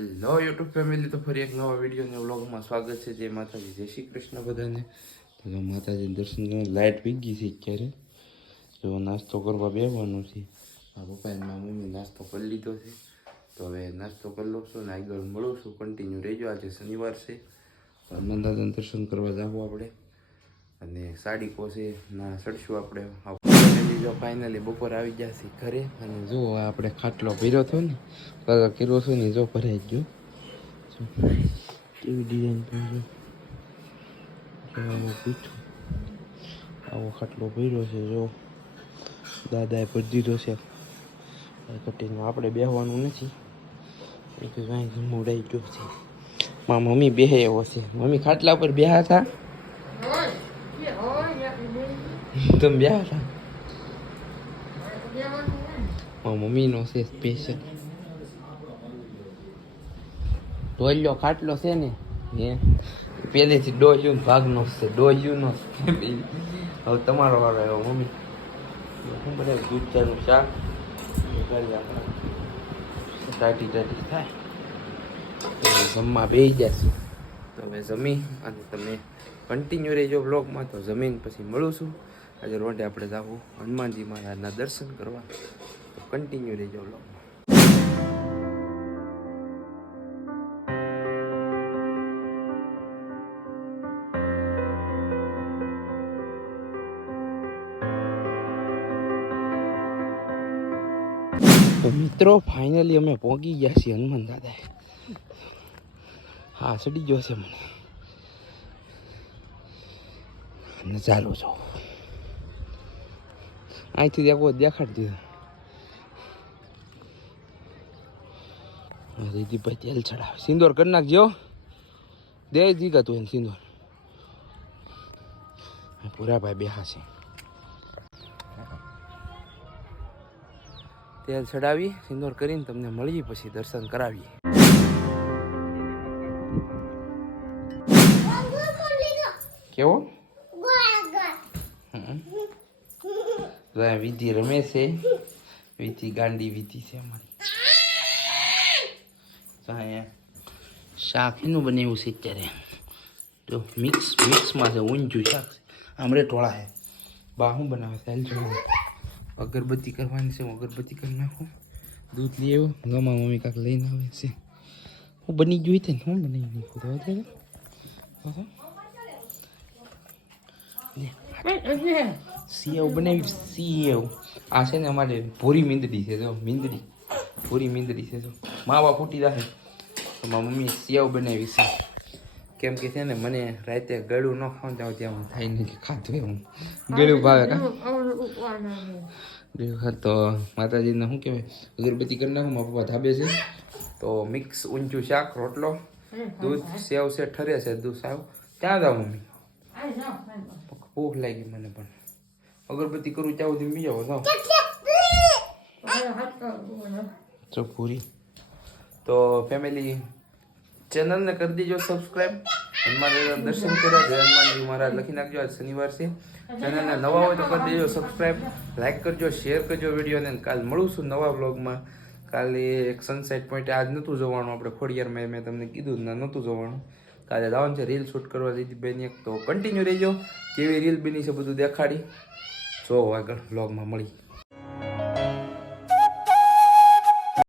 Hello YouTube family, તો ફરી એક નવા વિડીયો અને વ્લોગમાં સ્વાગત છે. જય માતાજી, જય શ્રી કૃષ્ણ બધાને. તો માતાજીને દર્શન કરવા લાઇટ વીગી છે અત્યારે. જો નાસ્તો કરવા બેસવાનું છે. મારા પપ્પા અને મારા મમ્મી નાસ્તો કરી લીધો છે. તો હવે નાસ્તો કરી લઉં છું ને આગળ મળું છું. કન્ટિન્યુ રહેજો. આજે શનિવાર છે, તો હનુમાન દાદાને દર્શન કરવા જાવું આપણે. અને સાડી કોસે ના ચડશું આપણે. જો ફાઇનલી બપોર આવી ગયા છે ઘરે. અને જો આપણે ખાટલો ભર્યો હતો ને, કલર કર્યો છો ને, જો ભરાઈ ગયો. કેવી ડિઝાઇન પણ આવો પીઠો, આવો ખાટલો ભર્યો છે. જો દાદાએ ભરી દીધો છે કટિંગમાં. આપણે બેસવાનું નથી, એટલે કાંઈ જમુડાઈ ગયો છે. મારા મમ્મી બેહે એવો છે. મમ્મી ખાટલા પર બેહા હતા, તમે બેહા હતા. મમ્મીનો છે સ્પેશિયલ ઢોલિયો ખાટલો છે ને, એ પહેલેથી ડોહ્યું ભાગનો છે. ડોહ્યુંનો હવે તમારો વારો આવ્યો. મમ્મી શું બનાવ્યું? દૂધ ચાનું શાક ટાટી ટાટી થાય. જમવા બેસી જશે. તો હવે જમી અને તમે કન્ટિન્યુ રહેજો બ્લોગમાં. તો જમીન પછી મળું છું. આજે રોડે આપણે જવું હનુમાનજી મહારાજના દર્શન કરવા. તો કન્ટિન્યુ રહેજો બ્લોગમાં. તો મિત્રો ફાઇનલી અમે પહોંચી ગયા છીએ હનુમાન દાદા. હા, ચડી ગયો છે મને. નજારો જો અહીંથી ત્યાં દેખાડી દીધો. દીદીભાઈ તેલ ચડાવે. સિંદોર કરી નાખજો. દે દીધા તું એને સિંદોર. પૂરાભાઈ બેહા છે. તેલ ચડાવી સિંદોર કરીને તમને મળીએ, પછી દર્શન કરાવીએ. કેવો વિધિ રમે છે. વિધિ ગાંડી વિધિ છે અમારી. શાક એનું બનાવ્યું છે અત્યારે. જો મિક્સમાં છે. ઊંચું શાક છે. આમરે ટોળા છે. બા શું બનાવે છે? અગરબત્તી કરવાની છે. હું અગરબત્તી કરી નાખું. દૂધ લઈ આવ્યો. ગમા મમ્મી કાંક લઈને આવે છે. હું બની ગયું હતું ને, હું બનાવી નાખું. સેવ બનાવી. સેવ આ છે ને અમારે ભૂરી મીંદડી છે. જો મીંદડી, ભૂરી મીંદડી છે. જો માવા ફૂટી જાય તો મારી મમ્મી સેવ બનાવી છે. કેમ કે છે ને મને રાતે ગળું ન ખાવ ત્યાં થાય નહીં ખાતું. એવું ગળું ભાવે ગળું. તો માતાજીને શું કહેવાય, અગરબત્તી કરી નાખું. મારા પપ્પા ધાબે છે. તો મિક્સ ઊંચું શાક, રોટલો, દૂધ, સેવ છે, ઠરે છે દૂધ. સાવ ક્યાં જાવ મમ્મી? ભૂખ લાગી મને પણ. અગરબત્તી કરું ત્યાં સુધી બી જાઓ. તો પૂરી. તો ફેમિલી ચેનલને કરી દેજો સબસ્ક્રાઈબ. હનુમાન દર્શન કર્યા. જય હનુમાનજી મહારાજ લખી નાખજો. આજ શનિવાર છે. ચેનલને નવા હોય તો કરી દેજો સબસ્ક્રાઈબ. લાઈક કરજો, શેર કરજો વિડીયોને. કાલ મળું છું નવા બ્લોગમાં. કાલે એક સનસેટ પોઈન્ટ આજ નહોતું જવાનું આપણે ખોડિયારમાં. મેં તમને કીધું ના નહોતું જવાનું. કાલે જવાનું છે રીલ શૂટ કરવા દીદીભાઈની એક. તો કન્ટિન્યુ રહેજો. કેવી રીલ બની છે બધું દેખાડી. જો આગળ બ્લોગમાં મળી.